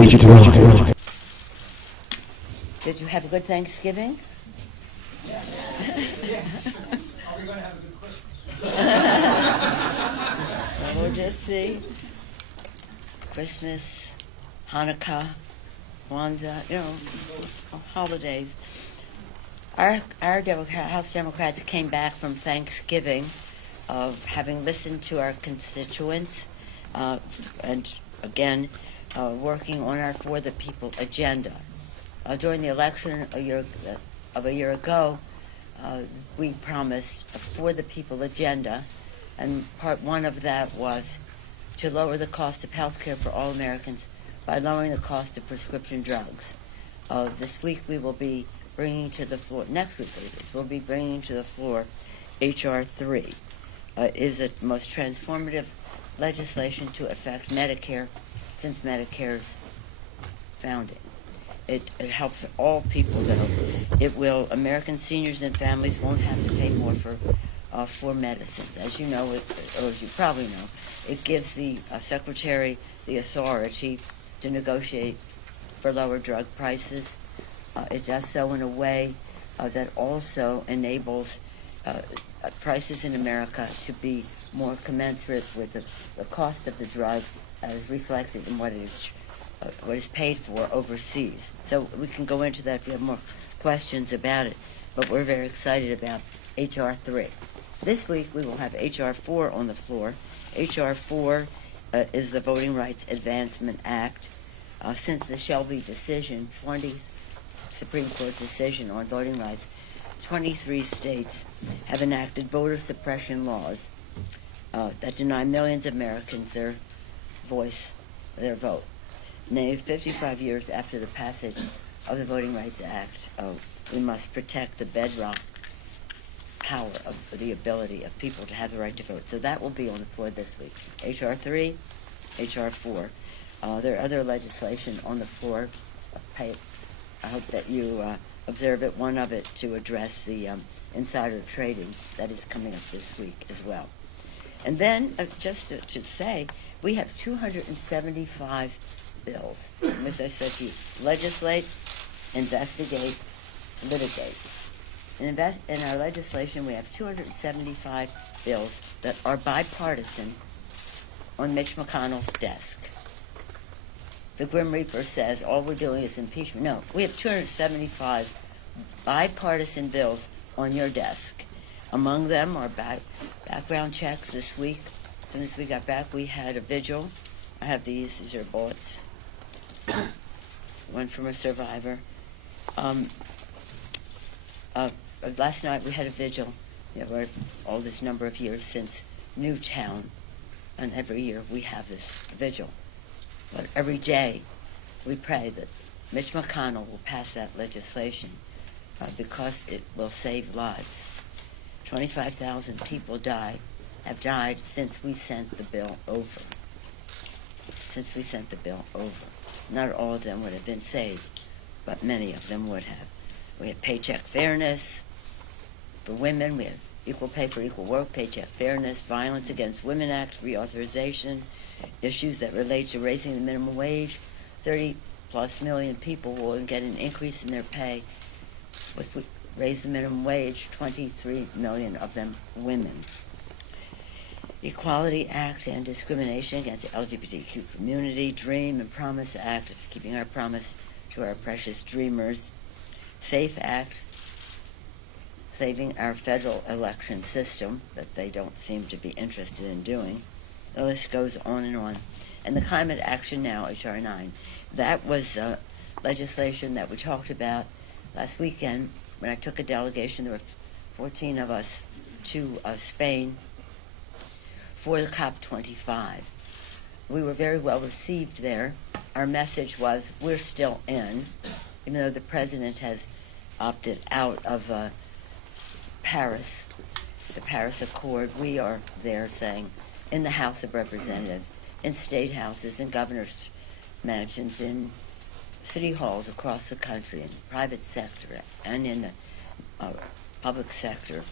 agtlive. Did you have a good Thanksgiving? Yes. Are we going to have a good Christmas? Well, we'll just see. Christmas, Hanukkah, Kwanzaa, holidays. Our House Democrats came back from Thanksgiving of having listened to our constituents and again working on our For the People agenda. During the election a year ago, we promised a For the People agenda, and part one of that was to lower the cost of health care for all Americans by lowering the cost of prescription drugs. This week we will be bringing to the floor, next week we'll be bringing to the floor H.R. 3. It is the most transformative legislation to affect Medicare since Medicare's founding. It helps all people, though. It will, American seniors and families won't have to pay more for medicines. As you know, or as you probably know, it gives the Secretary the authority to negotiate for lower drug prices. It does so in a way that also enables prices in America to be more commensurate with the cost of the drug as reflected in what is paid for overseas. So we can go into that if you have more questions about it, but we're very excited about H.R. 3. This week we will have H.R. 4 on the floor. H.R. 4 is the Voting Rights Advancement Act. Since the Shelby decision, 20th Supreme Court decision on voting rights, 23 states have enacted voter suppression laws that deny millions of Americans their vote. Now, 55 years after the passage of the Voting Rights Act, we must protect the bedrock power of the ability of people to have the right to vote. So that will be on the floor this week. H.R. 3, H.R. 4. There are other legislation on the floor. I hope that you observe it. One of it to address the insider trading that is coming up this week as well. And then, just to say, we have 275 bills. As I said to you, legislate, investigate, litigate. In our legislation, we have 275 bills that are bipartisan on Mitch McConnell's desk. The Grim Reaper says all we're doing is impeachment. No, we have 275 bipartisan bills on your desk. Among them are background checks this week. As soon as we got back, we had a vigil. I have these are bullets. One from a survivor. Last night we had a vigil. We're all this number of years since Newtown, and every year we have this vigil. But every day we pray that Mitch McConnell will pass that legislation because it will save lives. 25,000 people have died since we sent the bill over. Not all of them would have been saved, but many of them would have. We have paycheck fairness for women. We have equal pay for equal work, paycheck fairness, Violence Against Women Act, reauthorization, issues that relate to raising the minimum wage. 30+ million people will get an increase in their pay if we raise the minimum wage, 23 million of them women. Equality Act and discrimination against the LGBTQ community, Dream and Promise Act, keeping our promise to our precious dreamers. SAFE Act, saving our federal election system that they don't seem to be interested in doing. The list goes on and on. And the Climate Action Now, H.R. 9. That was legislation that we talked about last weekend when I took a delegation. There were 14 of us to Spain for the COP25. We were very well received there. Our message was, we're still in, even though the president has opted out of Paris, the Paris Accord. We are there saying, in the House of Representatives, in state houses, in governor's mansions, in city halls across the country, in the private sector, and in the public sector,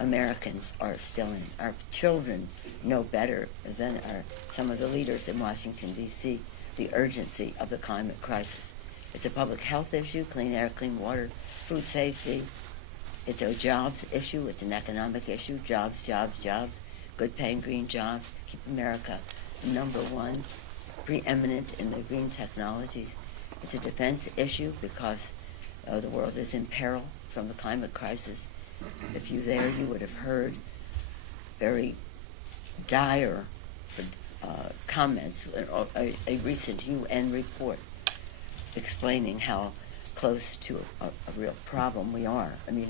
Americans are still in. Our children know better than some of the leaders in Washington, D.C. the urgency of the climate crisis. It's a public health issue, clean air, clean water, food safety. It's a jobs issue. It's an economic issue. Jobs, jobs, jobs. Good paying green jobs. Keep America number one, preeminent in the green technologies. It's a defense issue because the world is in peril from the climate crisis. If you there, you would have heard very dire comments, a recent UN report explaining how close to a real problem we are. I mean,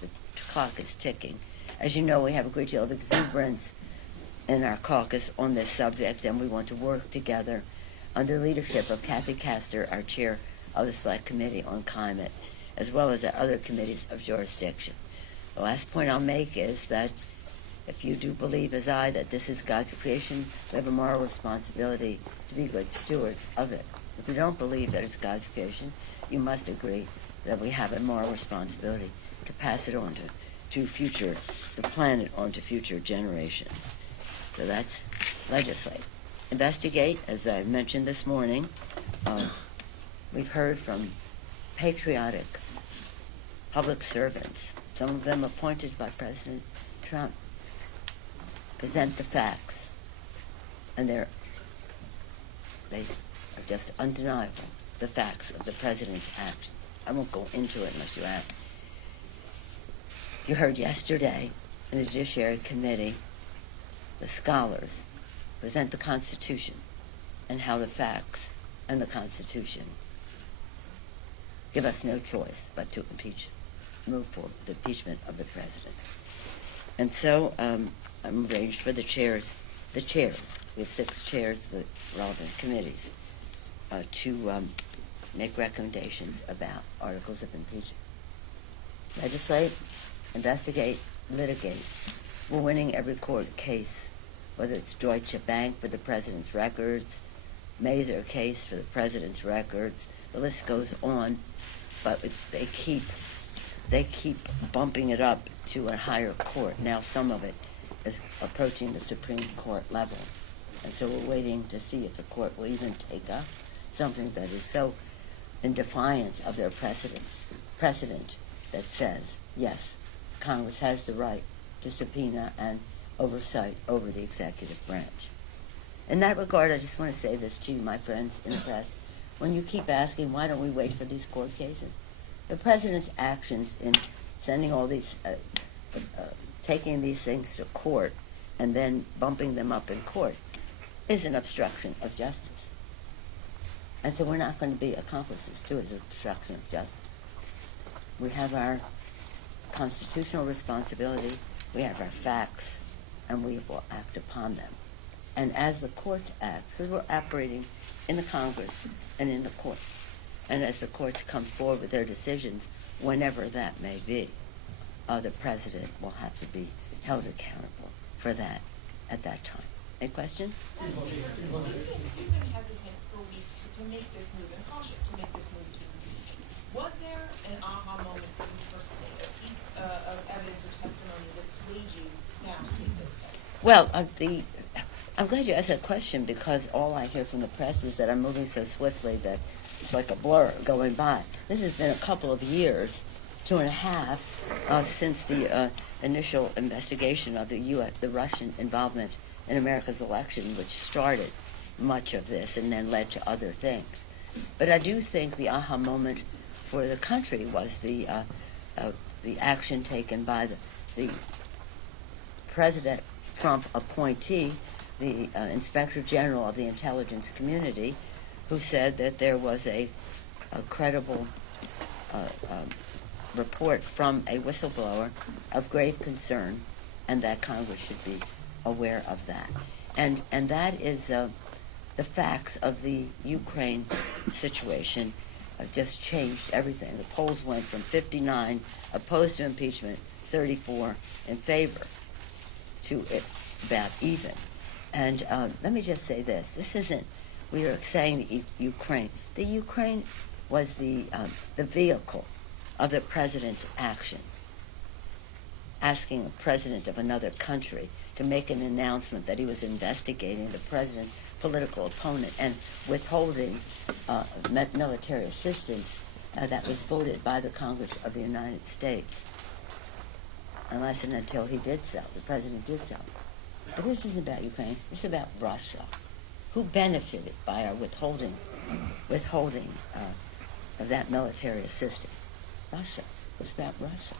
the clock is ticking. As you know, we have a great deal of exuberance in our caucus on this subject, and we want to work together under leadership of Kathy Castor, our chair of the Select Committee on Climate, as well as our other committees of jurisdiction. The last point I'll make is that if you do believe, as I, that this is God's creation, we have a moral responsibility to be good stewards of it. If you don't believe that it's God's creation, you must agree that we have a moral responsibility to pass it on to the planet on to future generations. So that's legislate. Investigate, as I mentioned this morning, we've heard from patriotic public servants, some of them appointed by President Trump, present the facts, and they are just undeniable, the facts of the president's actions. I won't go into it unless you ask. You heard yesterday in the Judiciary Committee the scholars present the Constitution and how the facts and the Constitution give us no choice but to move forward the impeachment of the president. And so I'm arranged for the chairs. We have 6 chairs of the relevant committees to make recommendations about articles of impeachment. Legislate, investigate, litigate. We're winning every court case, whether it's Deutsche Bank for the president's records, Mazer case for the president's records. The list goes on, but they keep bumping it up to a higher court. Now some of it is approaching the Supreme Court level. And so we're waiting to see if the court will even take up something that is so in defiance of their precedent that says, yes, Congress has the right to subpoena and oversight over the executive branch. In that regard, I just want to say this to you, my friends in the press. When you keep asking, why don't we wait for these court cases? The president's actions in sending all these, taking these things to court and then bumping them up in court is an obstruction of justice. And so we're not going to be accomplices to it as obstruction of justice. We have our constitutional responsibility, we have our facts, and we will act upon them. And as the courts act, because we're operating in the Congress and in the courts, and as the courts come forward with their decisions, whenever that may be, the president will have to be held accountable for that at that time. Any questions? He's been hesitant for weeks to make this move and cautious to make this move to impeach. Was there an aha moment for you personally, a piece of evidence or testimony that swayed you now to take this step? Well, I'm glad you asked that question, because all I hear from the press is that I'm moving so swiftly that it's like a blur going by. This has been a couple of years, 2.5, since the initial investigation of the Russian involvement in America's election, which started much of this and then led to other things. But I do think the aha moment for the country was the action taken by the President Trump appointee, the Inspector General of the intelligence community, who said that there was a credible report from a whistleblower of grave concern, and that Congress should be aware of that. And that is the facts of the Ukraine situation just changed everything. The polls went from 59 opposed to impeachment, 34 in favor, to about even. And let me just say this. This isn't, we are saying the Ukraine. The Ukraine was the vehicle of the president's action, asking a president of another country to make an announcement that he was investigating the president political opponent and withholding military assistance that was voted by the Congress of the United States, unless and until he did so, the president did so. But this isn't about Ukraine. This is about Russia, who benefited by our withholding of that military assistance. Russia. It's about Russia.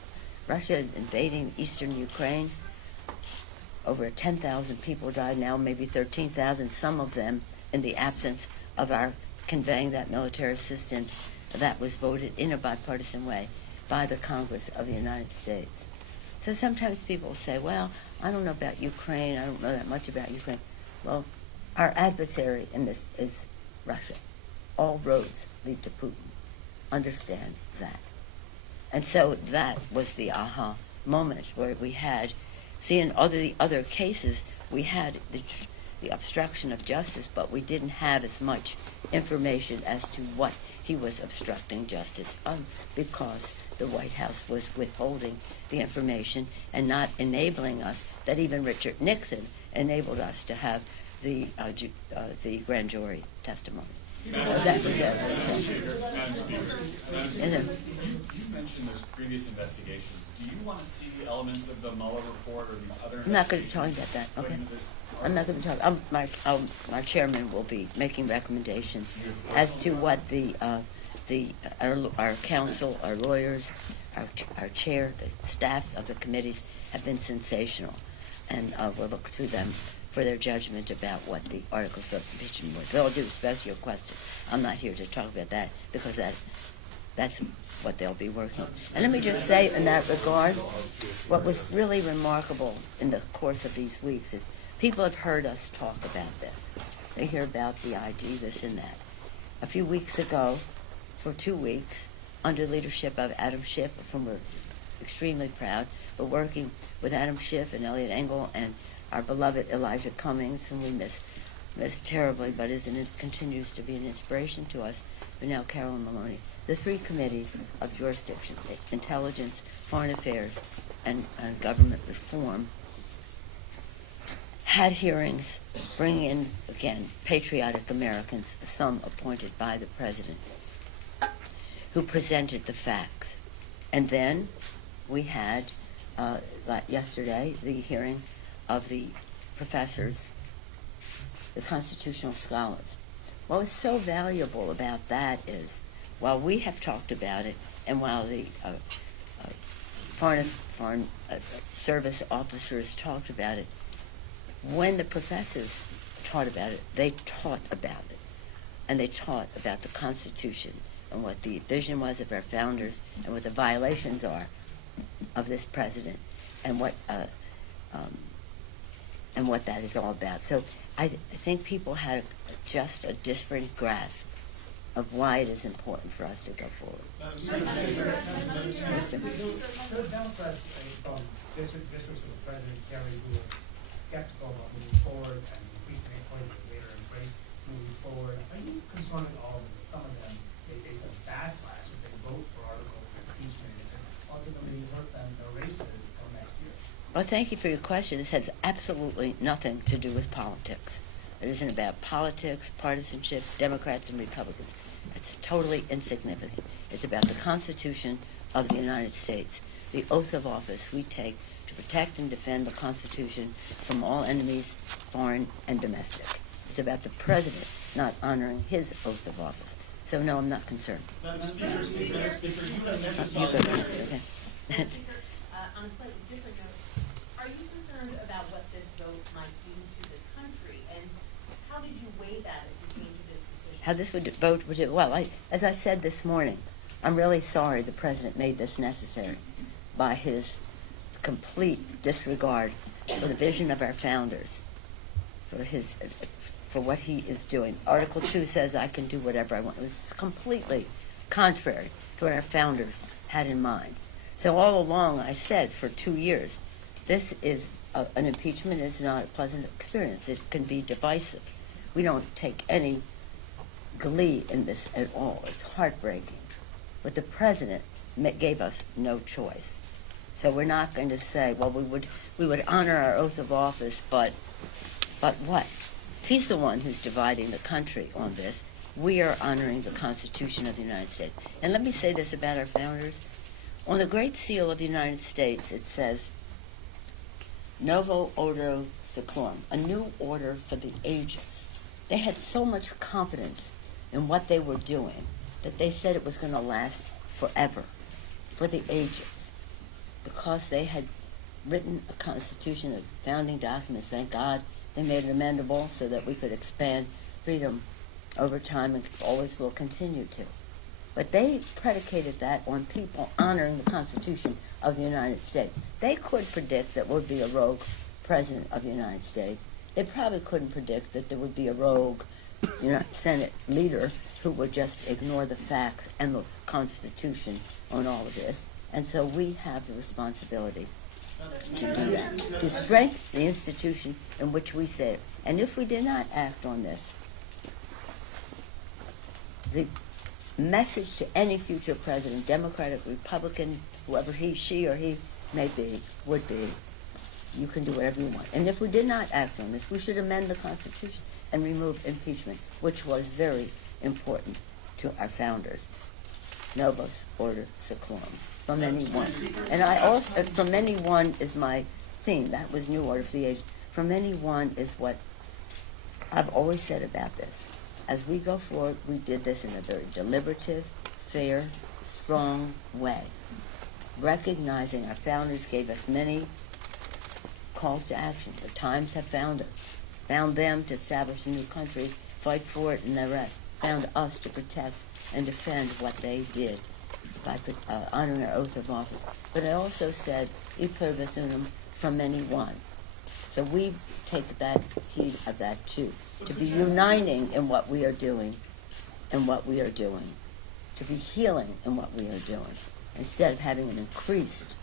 Russia invading eastern Ukraine. Over 10,000 people died now, maybe 13,000, some of them in the absence of our conveying that military assistance that was voted in a bipartisan way by the Congress of the United States. So sometimes people say, well, I don't know about Ukraine, I don't know that much about Ukraine. Well, our adversary in this is Russia. All roads lead to Putin. Understand that. And so that was the aha moment where we had, see, in the other cases, we had the obstruction of justice, but we didn't have as much information as to what he was obstructing justice of, because the White House was withholding the information and not enabling us, that even Richard Nixon enabled us to have the grand jury testimony. That was it. You mentioned there's previous investigations. Do you want to see the elements of the Mueller report or these other I'm not going to talk about that, okay? I'm not going to talk. My chairman will be making recommendations as to what our counsel, our lawyers, our chair, the staffs of the committees have been sensational, and we'll look through them for their judgment about what the articles of impeachment were. With all due respect to your question, I'm not here to talk about that because that's what they'll be working on. And let me just say in that regard, what was really remarkable in the course of these weeks is people have heard us talk about this. They hear about the IG, this and that. A few weeks ago, for 2 weeks, under leadership of Adam Schiff, from we're extremely proud, we're working with Adam Schiff and Elliot Engel and our beloved Elijah Cummings, whom we miss terribly, but continues to be an inspiration to us, but now Carolyn Maloney. The 3 committees of jurisdiction, intelligence, foreign affairs, and government reform, had hearings bringing in, again, patriotic Americans, some appointed by the president, who presented the facts. And then we had, yesterday, the hearing of the professors, the constitutional scholars. What was so valuable about that is, while we have talked about it, and while the foreign service officers talked about it, when the professors taught about it, they taught about it. And they taught about the Constitution and what the vision was of our founders and what the violations are of this president and what that is all about. So I think people had just a disparate grasp of why it is important for us to go forward. The Democrats from districts of the president, Kerry, who are skeptical about moving forward and increasingly pointing to greater embrace moving forward. Are you concerned at all that some of them may face a backlash if they vote for articles of impeachment and ultimately hurt them their races come next year? Well, thank you for your question. This has absolutely nothing to do with politics. It isn't about politics, partisanship, Democrats and Republicans. It's totally insignificant. It's about the Constitution of the United States, the oath of office we take to protect and defend the Constitution from all enemies, foreign and domestic. It's about the president not honoring his oath of office. So, no, I'm not concerned. Speaker, you have You go ahead. Okay. on a slightly different note, are you concerned about what this vote might do to the country, and how did you weigh that as you came to this decision? How this vote would do? Well, as I said this morning, I'm really sorry the president made this necessary by his complete disregard for the vision of our founders, for what he is doing. Article 2 says I can do whatever I want. It was completely contrary to what our founders had in mind. So all along I said for 2 years, this is an impeachment is not a pleasant experience. It can be divisive. We don't take any glee in this at all. It's heartbreaking. But the president gave us no choice. So we're not going to say, well, we would honor our oath of office, but what? he's the one who's dividing the country on this. We are honoring the Constitution of the United States. And let me say this about our founders. On the Great Seal of the United States, it says, Novo Ordo Seclorum, a new order for the ages. They had so much confidence in what they were doing that they said it was going to last forever, for the ages, because they had written a constitution, of founding documents. Thank God they made it amendable so that we could expand freedom over time and always will continue to. But they predicated that on people honoring the Constitution of the United States. They could predict that would be a rogue president of the United States. They probably couldn't predict that there would be a rogue Senate leader who would just ignore the facts and the Constitution on all of this. And so we have the responsibility to do that, to strengthen the institution in which we say. And if we did not act on this, the message to any future president, Democratic, Republican, whoever she or he may be, would be, you can do whatever you want. And if we did not act on this, we should amend the Constitution and remove impeachment, which was very important to our founders. Novus Ordo Seclorum, from anyone. And I also, from anyone is my theme. That was New Order for the Age. From anyone is what I've always said about this. As we go forward, we did this in a very deliberative, fair, strong way, recognizing our founders gave us many calls to action. The times have found us, found them to establish a new country, fight for it, and the rest, found us to protect and defend what they did by honoring our oath of office. But I also said, e pluribus unum, from any one. So we take that heed of that too, to be uniting in what we are doing and what we are doing, to be healing in what we are doing, instead of having an increased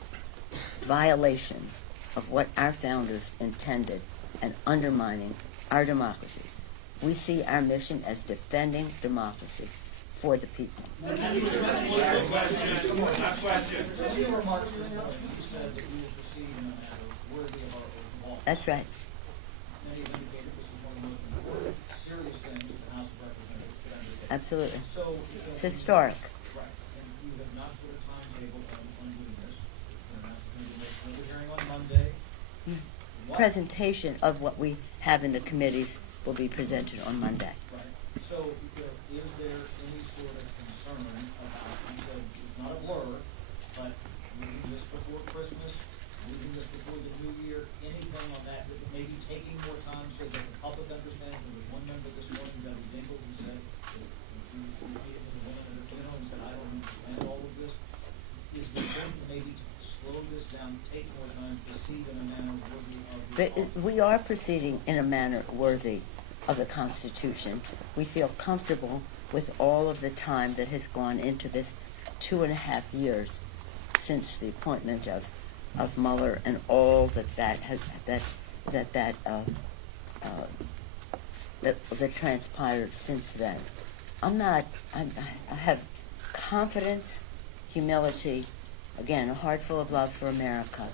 violation of what our founders intended and undermining our democracy. We see our mission as defending democracy for the people. That's right. Absolutely. It's historic. Right, and you have not put a timetable on doing this. You're not going to make a hearing on Monday. Presentation of what we have in the committees will be presented on Monday. Right, so is there any sort of concern about, you said it's not a blur, but moving this before Christmas, moving this before the new year, anything on that that may be taking more time so that the public understands? There was one member this morning, Debbie Dinkle, who said, and said, I don't understand all of this. Is there going to maybe slow this down, take more time, proceed in a manner worthy of the But we are proceeding in a manner worthy of the Constitution. We feel comfortable with all of the time that has gone into this 2.5 years since the appointment of Mueller and all that transpired since then. I have confidence, humility, again, a heart full of love for America.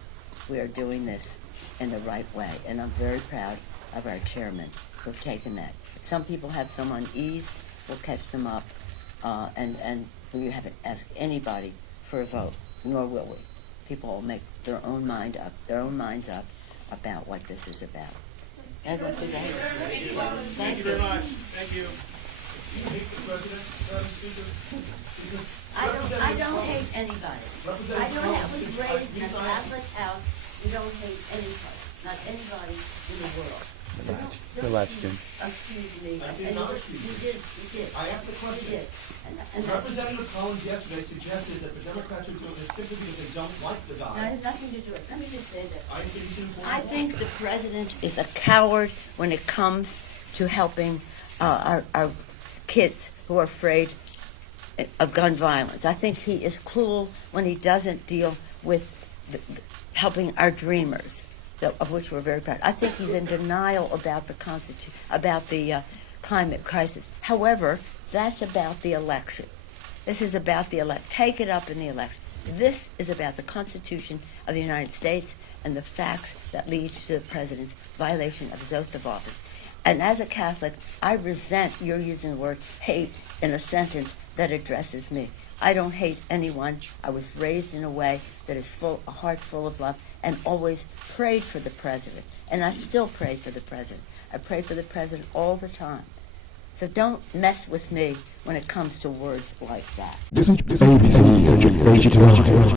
We are doing this in the right way, and I'm very proud of our chairman who have taken that. If some people have some unease, we'll catch them up, and we haven't asked anybody for a vote, nor will we. People will make their own minds up about what this is about. Thank you very much. Thank you. You hate the president, Speaker? I don't hate anybody. I was raised in a Catholic house. We don't hate anybody, not anybody in the world. Relax, Jim. Excuse me. I did not accuse you. You did. I asked the question. You did. And Representative Collins yesterday suggested that the Democrats are doing this simply because they don't like the that guy. has nothing to do with it. Let me just say this. I think he's informed. I think the president is a coward when it comes to helping our kids who are afraid of gun violence. I think he is cruel when he doesn't deal with helping our dreamers, of which we're very proud. I think he's in denial about the climate crisis. However, that's about the election. This is about the election. Take it up in the election. This is about the Constitution of the United States and the facts that lead to the president's violation of his oath of office. And as a Catholic, I resent your using the word hate in a sentence that addresses me. I don't hate anyone. I was raised in a way that is a heart full of love, and always prayed for the president. And I still pray for the president. I pray for the president all the time. So don't mess with me when it comes to words like that. Listen to ABC News, agtlive.